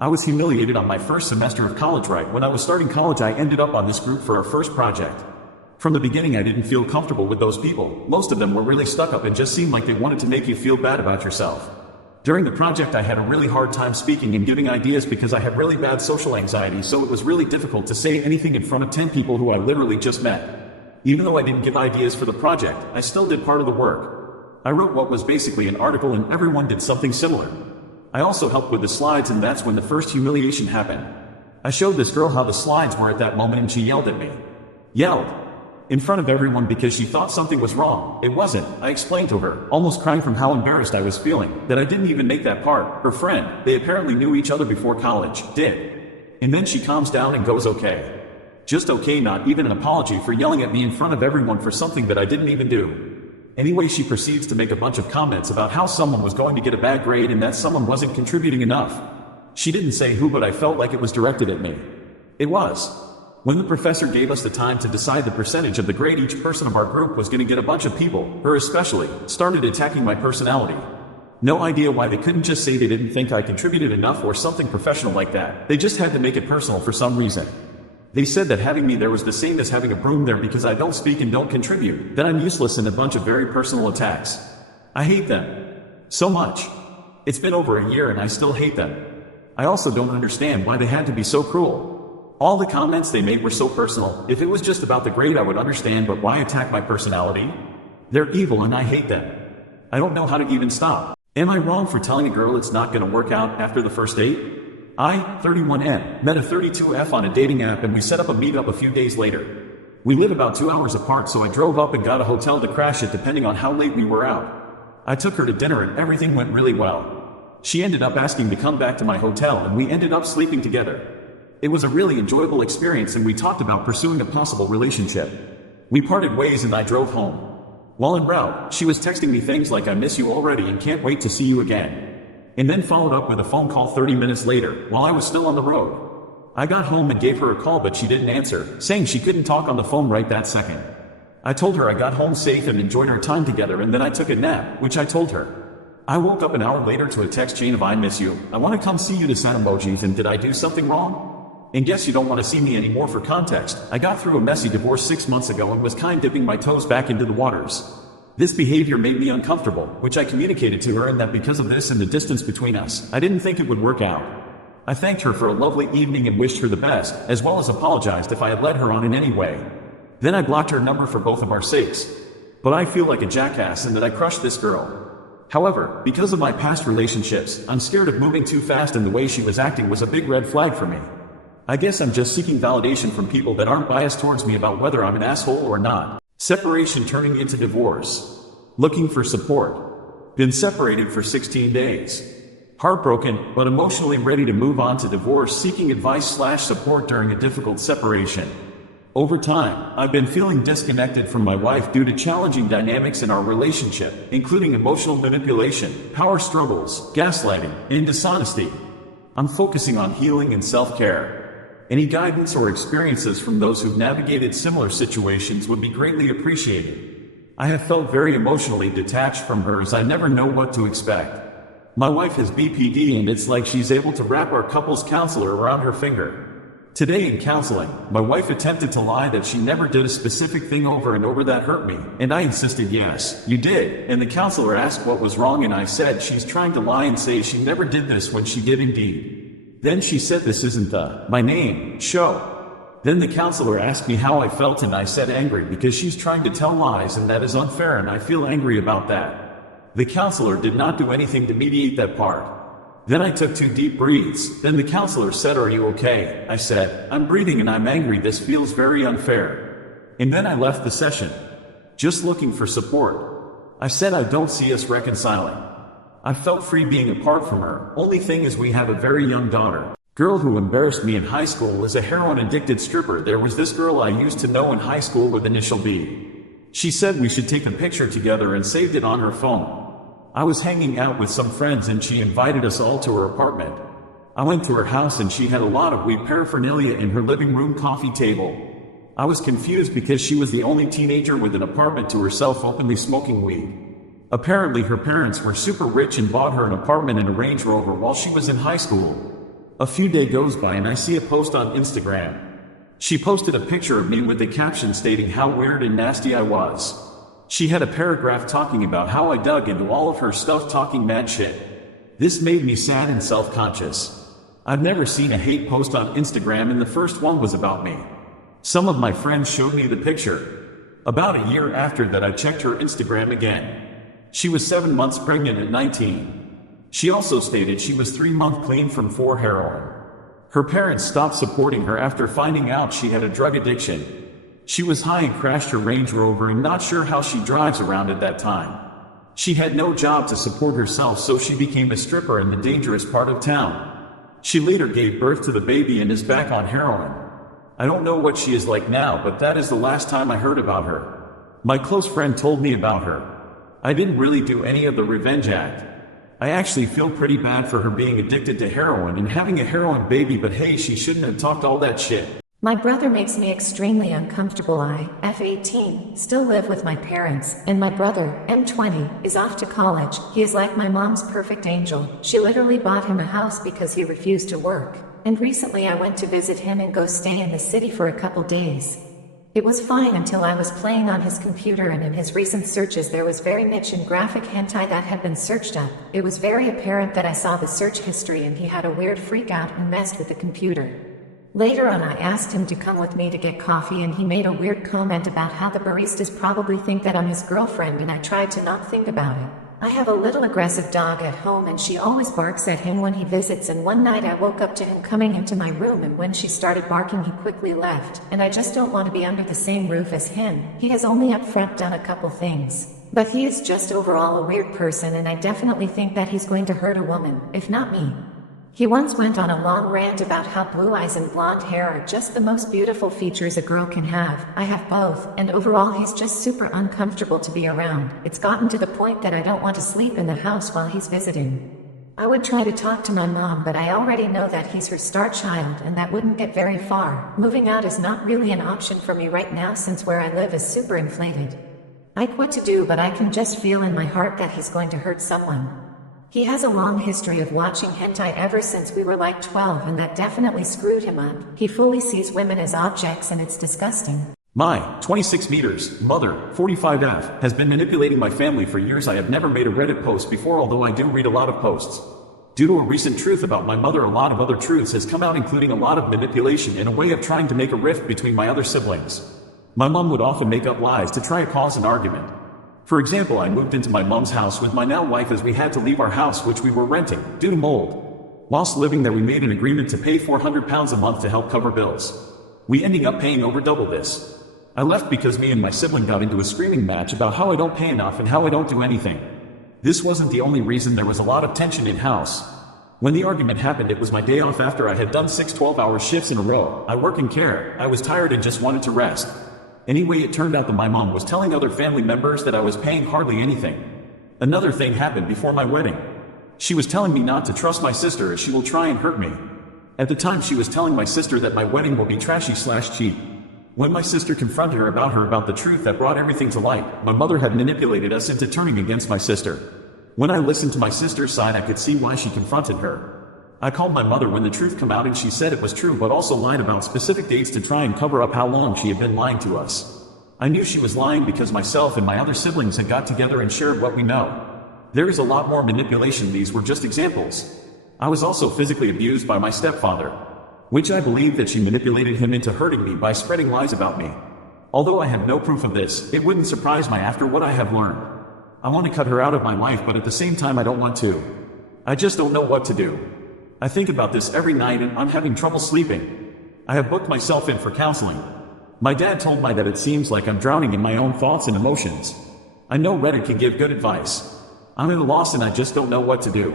I was humiliated on my first semester of college. Right when I was starting college, I ended up on this group for our first project. From the beginning, I didn't feel comfortable with those people. Most of them were really stuck up and just seemed like they wanted to make you feel bad about yourself. During the project, I had a really hard time speaking and giving ideas because I have really bad social anxiety, so it was really difficult to say anything in front of 10 people who I literally just met. Even though I didn't give ideas for the project, I still did part of the work. I wrote what was basically an article and everyone did something similar. I also helped with the slides, and that's when the first humiliation happened. I showed this girl how the slides were at that moment and she yelled at me. Yelled. In front of everyone because she thought something was wrong. It wasn't. I explained to her, almost crying from how embarrassed I was feeling, that I didn't even make that part. Her friend, they apparently knew each other before college, did. And then she calms down and goes okay. Just okay, not even an apology for yelling at me in front of everyone for something that I didn't even do. Anyway, she proceeds to make a bunch of comments about how someone was going to get a bad grade and that someone wasn't contributing enough. She didn't say who, but I felt like it was directed at me. It was. When the professor gave us the time to decide the percentage of the grade each person of our group was going to get, a bunch of people, her especially, started attacking my personality. No idea why. They couldn't just say they didn't think I contributed enough or something professional like that. They just had to make it personal for some reason. They said that having me there was the same as having a broom there because I don't speak and don't contribute, that I'm useless, and a bunch of very personal attacks. I hate them. So much. It's been over a year and I still hate them. I also don't understand why they had to be so cruel. All the comments they made were so personal. If it was just about the grade I would understand, but why attack my personality? They're evil and I hate them. I don't know how to even stop. Am I wrong for telling a girl it's not gonna work out after the first date? I, 31N, met a 32F on a dating app and we set up a meetup a few days later. We live about 2 hours apart, so I drove up and got a hotel to crash it depending on how late we were out. I took her to dinner and everything went really well. She ended up asking to come back to my hotel and we ended up sleeping together. It was a really enjoyable experience and we talked about pursuing a possible relationship. We parted ways and I drove home. While en route, she was texting me things like, "I miss you already and can't wait to see you again." And then followed up with a phone call 30 minutes later, while I was still on the road. I got home and gave her a call, but she didn't answer, saying she couldn't talk on the phone right that second. I told her I got home safe and enjoyed our time together, and then I took a nap, which I told her. I woke up an hour later to a text chain of "I miss you, I want to come see you" to send emojis, and did I do something wrong? And guess you don't want to see me anymore. For context, I got through a messy divorce 6 months ago and was dipping my toes back into the waters. This behavior made me uncomfortable, which I communicated to her, and that because of this and the distance between us, I didn't think it would work out. I thanked her for a lovely evening and wished her the best, as well as apologized if I had led her on in any way. Then I blocked her number for both of our sakes. But I feel like a jackass and that I crushed this girl. However, because of my past relationships, I'm scared of moving too fast, and the way she was acting was a big red flag for me. I guess I'm just seeking validation from people that aren't biased towards me about whether I'm an asshole or not. Separation turning into divorce. Looking for support. Been separated for 16 days. Heartbroken, but emotionally ready to move on to divorce, seeking advice/support during a difficult separation. Over time, I've been feeling disconnected from my wife due to challenging dynamics in our relationship, including emotional manipulation, power struggles, gaslighting, and dishonesty. I'm focusing on healing and self-care. Any guidance or experiences from those who've navigated similar situations would be greatly appreciated. I have felt very emotionally detached from her, as I never know what to expect. My wife has BPD, and it's like she's able to wrap our couples counselor around her finger. Today in counseling, my wife attempted to lie that she never did a specific thing over and over that hurt me, and I insisted, "Yes, you did," and the counselor asked what was wrong, and I said she's trying to lie and say she never did this when she did indeed. Then she said this isn't my name show. Then the counselor asked me how I felt, and I said angry because she's trying to tell lies and that is unfair, and I feel angry about that. The counselor did not do anything to mediate that part. Then I took 2 deep breaths. Then the counselor said, "Are you okay?" I said, "I'm breathing and I'm angry. This feels very unfair." And then I left the session. Just looking for support. I said I don't see us reconciling. I felt free being apart from her. Only thing is, we have a very young daughter. Girl who embarrassed me in high school was a heroin-addicted stripper. There was this girl I used to know in high school with initial B. She said we should take a picture together and saved it on her phone. I was hanging out with some friends and she invited us all to her apartment. I went to her house and she had a lot of weed paraphernalia in her living room coffee table. I was confused because she was the only teenager with an apartment to herself openly smoking weed. Apparently her parents were super rich and bought her an apartment in a Range Rover while she was in high school. A few days goes by and I see a post on Instagram. She posted a picture of me with a caption stating how weird and nasty I was. She had a paragraph talking about how I dug into all of her stuff talking mad shit. This made me sad and self-conscious. I've never seen a hate post on Instagram and the first one was about me. Some of my friends showed me the picture. About a year after that I checked her Instagram again. She was 7 months pregnant at 19. She also stated she was 3 months clean from 4 heroin. Her parents stopped supporting her after finding out she had a drug addiction. She was high and crashed her Range Rover and not sure how she drives around at that time. She had no job to support herself, so she became a stripper in the dangerous part of town. She later gave birth to the baby and is back on heroin. I don't know what she is like now, but that is the last time I heard about her. My close friend told me about her. I didn't really do any of the revenge act. I actually feel pretty bad for her being addicted to heroin and having a heroin baby, but hey, she shouldn't have talked all that shit. My brother makes me extremely uncomfortable. I, F18, still live with my parents, and my brother, M20, is off to college. He is like my mom's perfect angel. She literally bought him a house because he refused to work. And recently I went to visit him and go stay in the city for a couple days. It was fine until I was playing on his computer, and in his recent searches there was very niche and graphic hentai that had been searched up. It was very apparent that I saw the search history and he had a weird freak out and messed with the computer. Later on I asked him to come with me to get coffee and he made a weird comment about how the baristas probably think that I'm his girlfriend, and I tried to not think about it. I have a little aggressive dog at home and she always barks at him when he visits, and one night I woke up to him coming into my room, and when she started barking he quickly left, and I just don't want to be under the same roof as him. He has only up front done a couple things, but he is just overall a weird person, and I definitely think that he's going to hurt a woman, if not me. He once went on a long rant about how blue eyes and blonde hair are just the most beautiful features a girl can have. I have both, and overall he's just super uncomfortable to be around. It's gotten to the point that I don't want to sleep in the house while he's visiting. I would try to talk to my mom, but I already know that he's her star child and that wouldn't get very far. Moving out is not really an option for me right now since where I live is super inflated. I quit to do, but I can just feel in my heart that he's going to hurt someone. He has a long history of watching hentai ever since we were like 12, and that definitely screwed him up. He fully sees women as objects and it's disgusting. My 26 meters mother, 45F, has been manipulating my family for years. I have never made a Reddit post before, although I do read a lot of posts. Due to a recent truth about my mother, a lot of other truths has come out, including a lot of manipulation and a way of trying to make a rift between my other siblings. My mom would often make up lies to try to cause an argument. For example, I moved into my mom's house with my now wife as we had to leave our house, which we were renting, due to mold. Whilst living there, we made an agreement to pay £400 a month to help cover bills. We ending up paying over double this. I left because me and my sibling got into a screaming match about how I don't pay enough and how I don't do anything. This wasn't the only reason. There was a lot of tension in-house. When the argument happened, it was my day off after I had done 6 12-hour shifts in a row. I work in care. I was tired and just wanted to rest. Anyway, it turned out that my mom was telling other family members that I was paying hardly anything. Another thing happened before my wedding. She was telling me not to trust my sister as she will try and hurt me. At the time, she was telling my sister that my wedding will be trashy/cheap. When my sister confronted her about the truth that brought everything to light, my mother had manipulated us into turning against my sister. When I listened to my sister's side, I could see why she confronted her. I called my mother when the truth came out and she said it was true, but also lied about specific dates to try and cover up how long she had been lying to us. I knew she was lying because myself and my other siblings had got together and shared what we know. There is a lot more manipulation. These were just examples. I was also physically abused by my stepfather, which I believe that she manipulated him into hurting me by spreading lies about me. Although I have no proof of this, it wouldn't surprise me after what I have learned. I want to cut her out of my life, but at the same time I don't want to. I just don't know what to do. I think about this every night and I'm having trouble sleeping. I have booked myself in for counseling. My dad told me that it seems like I'm drowning in my own thoughts and emotions. I know Reddit can give good advice. I'm at a loss and I just don't know what to do.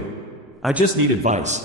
I just need advice.